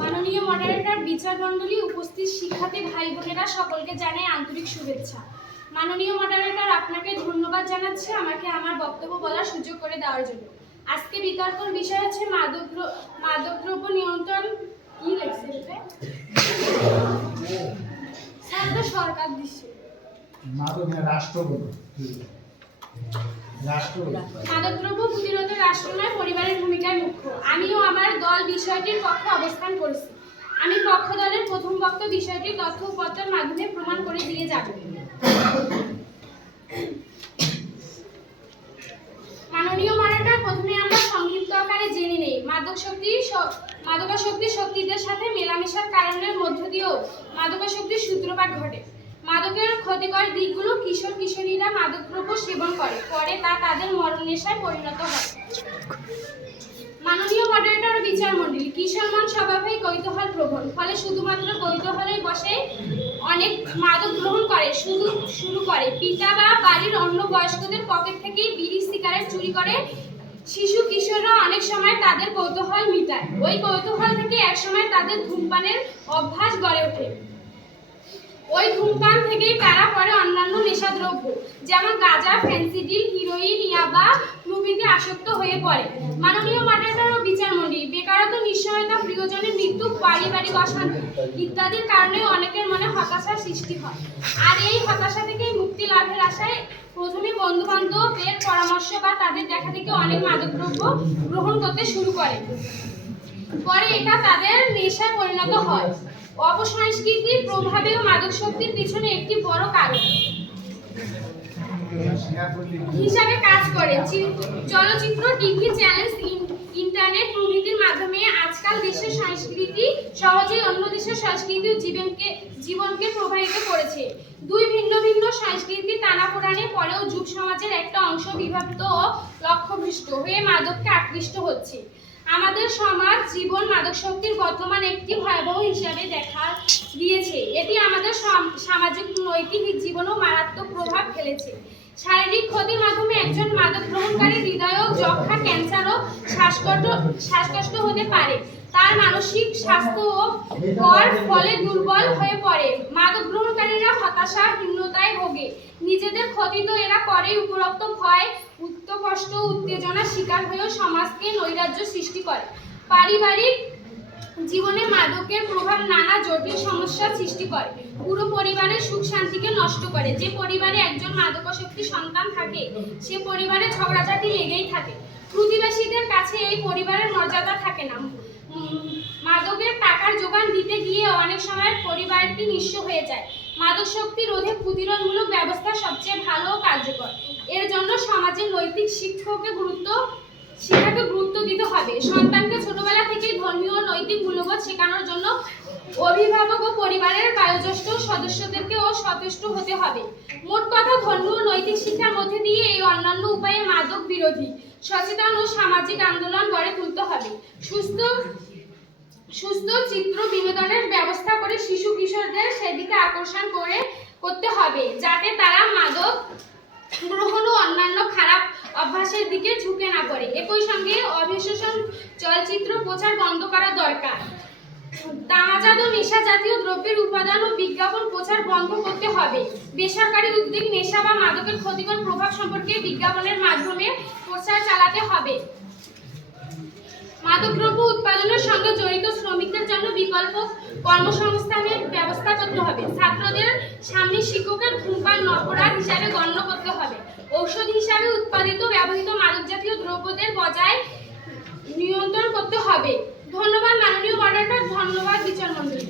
মাননীয় মডারেটর বিচার মণ্ডলী উপস্থিত শিক্ষার্থী ভাই বোনেরা সকলকে জানাই আন্তরিক শুভেচ্ছা। মাননীয় মডারেটর, আপনাকে ধন্যবাদ জানাচ্ছি আমাকে আমার বক্তব্য বলার সুযোগ করে দেওয়ার জন্য। আজকে বিতর্কর বিষয় হচ্ছে মাদক মাদকদ্রব্য নিয়ন্ত্রণ কি লেখছে? সরকার দিচ্ছে। মাদক রাষ্ট্র মাদকদ্রব্য প্রতিরোধে রাষ্ট্র নয়, পরিবারের ভূমিকায় মুখ্য। আমিও আমার দল বিষয়টির পক্ষে অবস্থান করেছি। আমি পক্ষ দলের প্রথম বক্ত বিষয়টি তথ্য উপত্যের মাধ্যমে প্রমাণ করে দিয়ে যাব। মাননীয় মারাটা প্রথমে আমরা সংক্ষিপ্ত আকারে জেনে নেই। মাদক শক্তি স- শক্তিদের সাথে মেলামেশার কারণের মধ্য দিয়েও মাদকাসক্তির সূত্রপাত ঘটে। মাদকের ক্ষতিকর দিকগুলো কিশোর কিশোরীরা মাদকদ্রব্য সেবন করে, পরে তা তাদের মরণ নেশায় পরিণত হয়। মাননীয় মডারেটর ও বিচার মন্ডলী কিশোর মন স্বভাবেই কৈতহল প্রবণ ফলে শুধুমাত্র কৈতহলের বসে অনেক মাদক গ্রহণ করে, শুধু শুরু করে। পিতা বা বাড়ির অন্য বয়স্কদের পকেট থেকেই বিড়ি, সিগারেট চুরি করে। শিশু কিশোররা অনেক সময় তাদের কৌতূহল মিটায়। ওই কৌতূহল থেকে একসময় তাদের ধূমপানের অভ্যাস গড়ে ওঠে। ওই ধূমপান থেকেই তারা পরে অন্যান্য নেশাদ্রব্য, যেমন গাঁজা ফেন্সিডিল হিরোইন ইয়াবা প্রভৃতি আসক্ত হয়ে পড়ে। মাননীয় মডারেটর ও বিচারমন্ডলী, বেকারত্ব নিশ্চয়তা প্রিয়জনের মৃত্যু, পারিবারিক অশান্তি ইত্যাদির কারণে অনেকের মনে হতাশার সৃষ্টি হয়। আর এই হতাশা থেকেই মুক্তি লাভের আশায় প্রথমে বন্ধু বান্ধবের পরামর্শ বা তাদের দেখা থেকে অনেক মাদকদ্রব্য গ্রহণ করতে শুরু করে। পরে এটা তাদের নেশায় পরিণত হয়। অপসংস্কৃতির প্রভাবেও মাদক শক্তির পিছনে একটি বড় কারণ। হিসাবে কাজ করে। চলচ্চিত্র, টিভি চ্যানেল ইন্টারনেট প্রভৃতির মাধ্যমে আজকাল দেশের সংস্কৃতি সহজেই অন্য দেশের সংস্কৃতি জীবনকে জীবনকে প্রভাবিত করেছে। দুই ভিন্ন ভিন্ন সংস্কৃতি টানাপোড়ানে পরেও যুগ সমাজের একটা অংশ বিভক্ত ও লক্ষ্যভ্রষ্ট হয়ে মাদককে আকৃষ্ট হচ্ছে। আমাদের সমাজ জীবন মাদক শক্তির বর্তমান একটি ভয়াবহ হিসাবে দেখা দিয়েছে। এটি আমাদের সামাজিক নৈতিক জীবনেও মারাত্মক প্রভাব ফেলেছে। শারীরিক ক্ষতির মাধ্যমে একজন মাদক গ্রহণকারী হৃদয় যক্ষা ক্যান্সার ও শ্বাসকষ্ট শ্বাসকষ্ট হতে পারে। তার মানসিক স্বাস্থ্য ও ফলে দুর্বল হয়ে পড়ে। মাদক গ্রহণকারীরা হতাশা, হীনতায় ভোগে। নিজেদের ক্ষতি তো এরা করে, উপরোক্ত ভয় উত্ত কষ্ট উত্তেজনার শিকার হয়েও সমাজকে নৈরাজ্য সৃষ্টি করে। পারিবারিক জীবনে মাদকের প্রভাব নানা জটিল সমস্যার সৃষ্টি করে। পুরো পরিবারের সুখ শান্তিকে নষ্ট করে। যে পরিবারে একজন মাদকাসক্তি সন্তান থাকে, সে পরিবারে ঝগড়াঝাটি লেগেই থাকে। প্রতিবেশীদের কাছে এই পরিবারের মর্যাদা থাকে না। মাদকের টাকার যোগান দিতে গিয়ে অনেক সময় পরিবারটি নিঃস্ব হয়ে যায়। মাদক শক্তি রোধে প্রতিরোধমূলক সবচেয়ে ভালো ও কার্যকর। এর জন্য সমাজের নৈতিক শিক্ষাকে গুরুত্ব শিক্ষাকে গুরুত্ব দিতে হবে। সন্তানকে ছোটবেলা থেকেই ধর্মীয় নৈতিক মূল্যবোধ শেখানোর জন্য অভিভাবক ও পরিবারের বয়োজ্যেষ্ঠ সদস্যদেরকেও সচেষ্ট হতে হবে। মোট কথা, ধর্মীয় নৈতিক শিক্ষার মধ্যে দিয়ে এই অন্যান্য উপায়ে মাদক বিরোধী, সচেতন ও সামাজিক আন্দোলন গড়ে তুলতে হবে। সুস্থ সুস্থ চিত্র বিনোদনের ব্যবস্থা করে শিশু কিশোরদের সেদিকে আকর্ষণ করে করতে হবে যাতে তারা মাদক গ্রহণ ও অন্যান্য খারাপ অভ্যাসের দিকে ঝুঁকে না পড়ে। একই সঙ্গে অবিশ্বাসন চলচ্চিত্র প্রচার বন্ধ করা দরকার। তামাজাত ও নেশা জাতীয় দ্রব্যের উপাদান ও বিজ্ঞাপন প্রচার বন্ধ করতে হবে। বেসরকারি উদ্যোগ নেশা বা মাদকের ক্ষতিকর প্রভাব সম্পর্কে বিজ্ঞাপনের মাধ্যমে প্রচার চালাতে হবে। মাদকদ্রব্য উৎপাদনের সঙ্গে জড়িত শ্রমিকদের জন্য বিকল্প কর্মসংস্থানের ব্যবস্থা করতে হবে ছাত্রদের সামনে শিক্ষকের ধূমপান অপরাধ হিসাবে গণ্য করতে হবে। ঔষধ হিসাবে উৎপাদিত ব্যবহৃত মাদক জাতীয় দ্রব্যদের বজায় নিয়ন্ত্রণ করতে হবে। ধন্যবাদ, মাননীয় মডারেটর, ধন্যবাদ বিচার মন্ডলী